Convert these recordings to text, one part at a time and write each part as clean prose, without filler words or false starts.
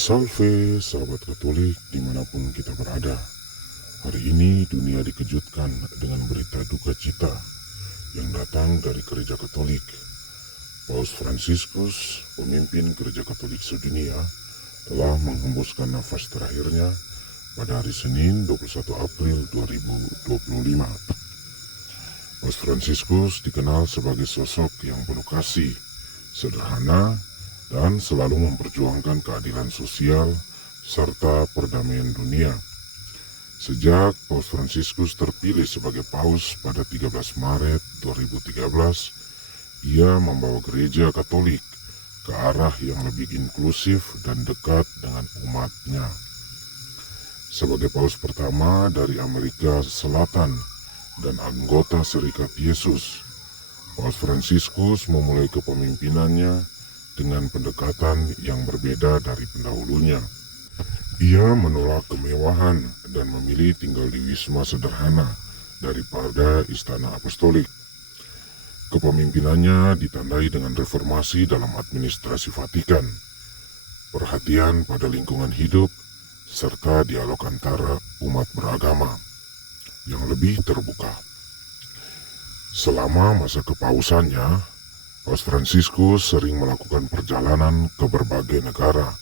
Salve sahabat Katolik dimanapun kita berada. Hari ini dunia dikejutkan dengan berita duka cita yang datang dari Gereja Katolik. Paus Fransiskus, pemimpin Gereja Katolik sedunia, telah menghembuskan nafas terakhirnya pada hari Senin 21 April 2025. Paus Fransiskus dikenal sebagai sosok yang penuh kasih, sederhana, dan selalu memperjuangkan keadilan sosial serta perdamaian dunia. Sejak Paus Fransiskus terpilih sebagai paus pada 13 Maret 2013, ia membawa gereja Katolik ke arah yang lebih inklusif dan dekat dengan umatnya. Sebagai paus pertama dari Amerika Selatan dan anggota Serikat Yesus, Paus Fransiskus memulai kepemimpinannya dengan pendekatan yang berbeda dari pendahulunya. Ia menolak kemewahan dan memilih tinggal di wisma sederhana daripada istana apostolik. Kepemimpinannya ditandai dengan reformasi dalam administrasi Vatikan, perhatian pada lingkungan hidup, serta dialog antara umat beragama yang lebih terbuka. Selama masa kepausannya, Paus Fransiskus sering melakukan perjalanan ke berbagai negara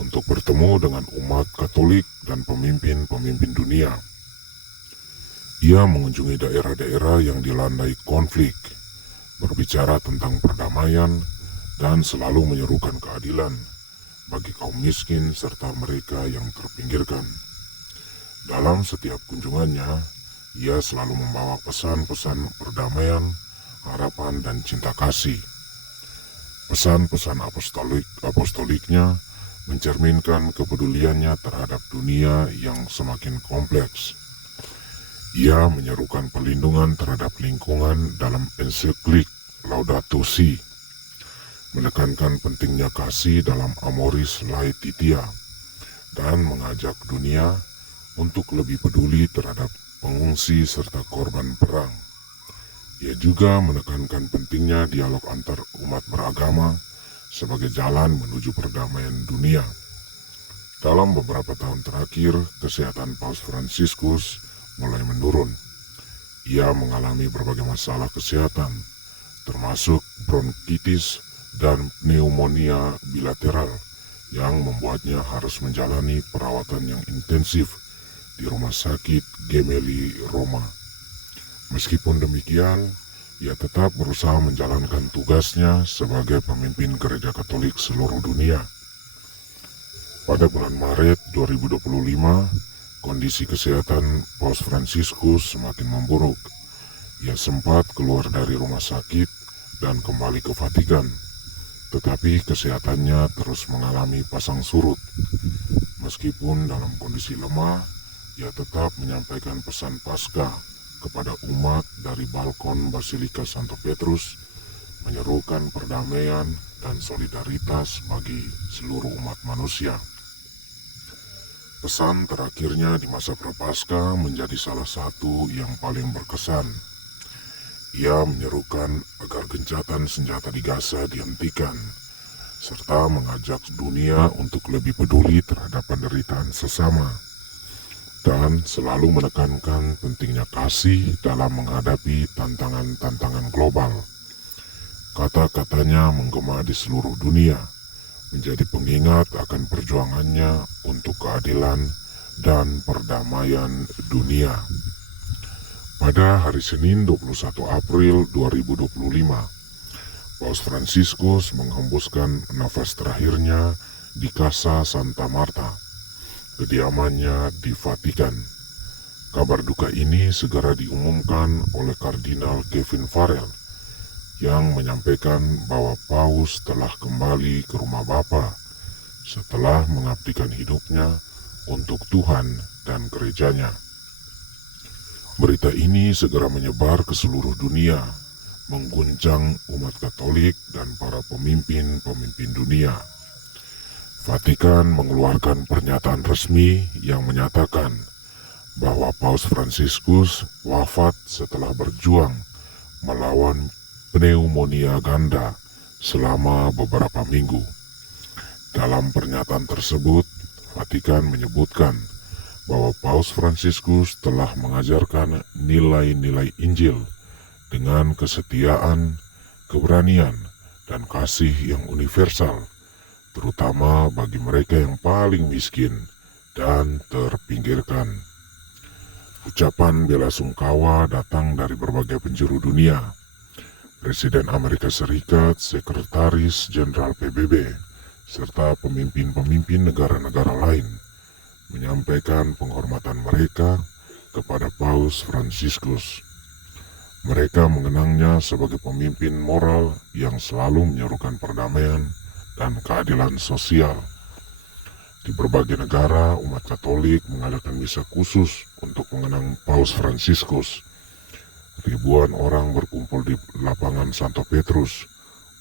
untuk bertemu dengan umat Katolik dan pemimpin-pemimpin dunia. Ia mengunjungi daerah-daerah yang dilandai konflik, berbicara tentang perdamaian, dan selalu menyerukan keadilan bagi kaum miskin serta mereka yang terpinggirkan. Dalam setiap kunjungannya, ia selalu membawa pesan-pesan perdamaian, harapan, dan cinta kasih. Pesan-pesan apostoliknya mencerminkan kepeduliannya terhadap dunia yang semakin kompleks. Ia menyerukan perlindungan terhadap lingkungan dalam ensiklik Laudato Si, menekankan pentingnya kasih dalam Amoris Laetitia, dan mengajak dunia untuk lebih peduli terhadap pengungsi serta korban perang. Ia juga menekankan pentingnya dialog antar umat beragama sebagai jalan menuju perdamaian dunia. Dalam beberapa tahun terakhir, kesehatan Paus Fransiskus mulai menurun. Ia mengalami berbagai masalah kesehatan, termasuk bronkitis dan pneumonia bilateral yang membuatnya harus menjalani perawatan yang intensif di Rumah Sakit Gemelli, Roma. Meskipun demikian, ia tetap berusaha menjalankan tugasnya sebagai pemimpin Gereja Katolik seluruh dunia. Pada bulan Maret 2025, kondisi kesehatan Paus Fransiskus semakin memburuk. Ia sempat keluar dari rumah sakit dan kembali ke Vatikan, tetapi kesehatannya terus mengalami pasang surut. Meskipun dalam kondisi lemah, ia tetap menyampaikan pesan Paskah kepada umat dari balkon Basilika Santo Petrus, menyerukan perdamaian dan solidaritas bagi seluruh umat manusia. Pesan terakhirnya di masa Prapaskah menjadi salah satu yang paling berkesan. Ia menyerukan agar gencatan senjata di Gaza dihentikan, serta mengajak dunia untuk lebih peduli terhadap penderitaan sesama, dan selalu menekankan pentingnya kasih dalam menghadapi tantangan-tantangan global. Kata-katanya menggema di seluruh dunia, menjadi pengingat akan perjuangannya untuk keadilan dan perdamaian dunia. Pada hari Senin 21 April 2025, Paus Fransiskus menghembuskan nafas terakhirnya di Casa Santa Marta, kediamannya di Vatikan. Kabar duka ini segera diumumkan oleh Kardinal Kevin Farrell yang menyampaikan bahwa Paus telah kembali ke rumah Bapa setelah mengabdikan hidupnya untuk Tuhan dan gerejanya. Berita ini segera menyebar ke seluruh dunia, mengguncang umat Katolik dan para pemimpin-pemimpin dunia. Vatikan mengeluarkan pernyataan resmi yang menyatakan bahwa Paus Fransiskus wafat setelah berjuang melawan pneumonia ganda selama beberapa minggu. Dalam pernyataan tersebut, Vatikan menyebutkan bahwa Paus Fransiskus telah mengajarkan nilai-nilai Injil dengan kesetiaan, keberanian, dan kasih yang universal, terutama bagi mereka yang paling miskin dan terpinggirkan. Ucapan bela sungkawa datang dari berbagai penjuru dunia. Presiden Amerika Serikat, Sekretaris Jenderal PBB, serta pemimpin-pemimpin negara-negara lain menyampaikan penghormatan mereka kepada Paus Fransiskus. Mereka mengenangnya sebagai pemimpin moral yang selalu menyerukan perdamaian dan keadilan sosial. Di berbagai negara, umat Katolik mengadakan misa khusus untuk mengenang Paus Fransiskus. Ribuan orang berkumpul di lapangan Santo Petrus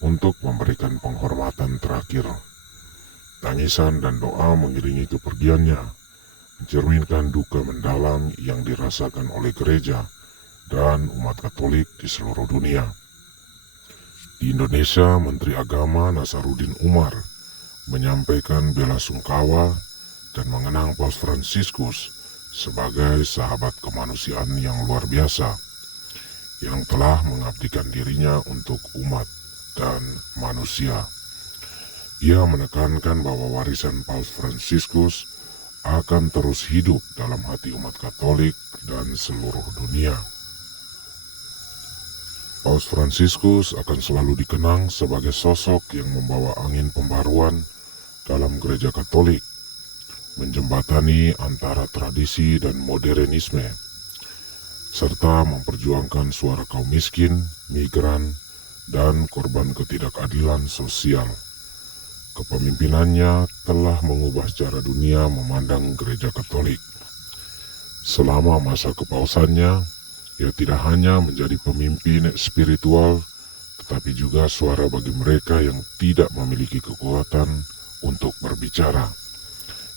untuk memberikan penghormatan terakhir. Tangisan dan doa mengiringi kepergiannya, mencerminkan duka mendalam yang dirasakan oleh gereja dan umat Katolik di seluruh dunia. Di Indonesia, Menteri Agama Nasaruddin Umar menyampaikan bela sungkawa dan mengenang Paus Fransiskus sebagai sahabat kemanusiaan yang luar biasa, yang telah mengabdikan dirinya untuk umat dan manusia. Ia menekankan bahwa warisan Paus Fransiskus akan terus hidup dalam hati umat Katolik dan seluruh dunia. Paus Fransiskus akan selalu dikenang sebagai sosok yang membawa angin pembaruan dalam gereja Katolik, menjembatani antara tradisi dan modernisme, serta memperjuangkan suara kaum miskin, migran, dan korban ketidakadilan sosial. Kepemimpinannya telah mengubah secara dunia memandang gereja Katolik. Selama masa kepausannya, ia tidak hanya menjadi pemimpin spiritual, tetapi juga suara bagi mereka yang tidak memiliki kekuatan untuk berbicara.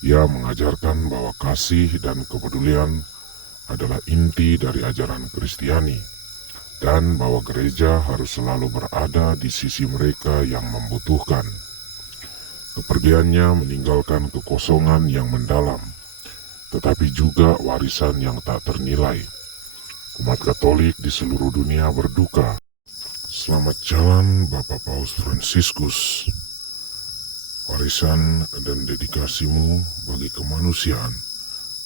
Ia mengajarkan bahwa kasih dan kepedulian adalah inti dari ajaran Kristiani, dan bahwa gereja harus selalu berada di sisi mereka yang membutuhkan. Kepergiannya meninggalkan kekosongan yang mendalam, tetapi juga warisan yang tak ternilai. Umat Katolik di seluruh dunia berduka. Selamat jalan Bapak Paus Fransiskus. Warisan dan dedikasimu bagi kemanusiaan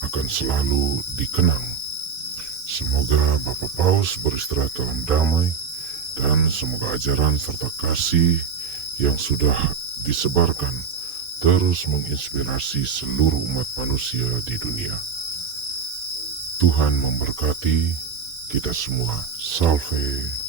akan selalu dikenang. Semoga Bapak Paus beristirahat dalam damai, dan semoga ajaran serta kasih yang sudah disebarkan terus menginspirasi seluruh umat manusia di dunia. Tuhan memberkati kita semua. Salve.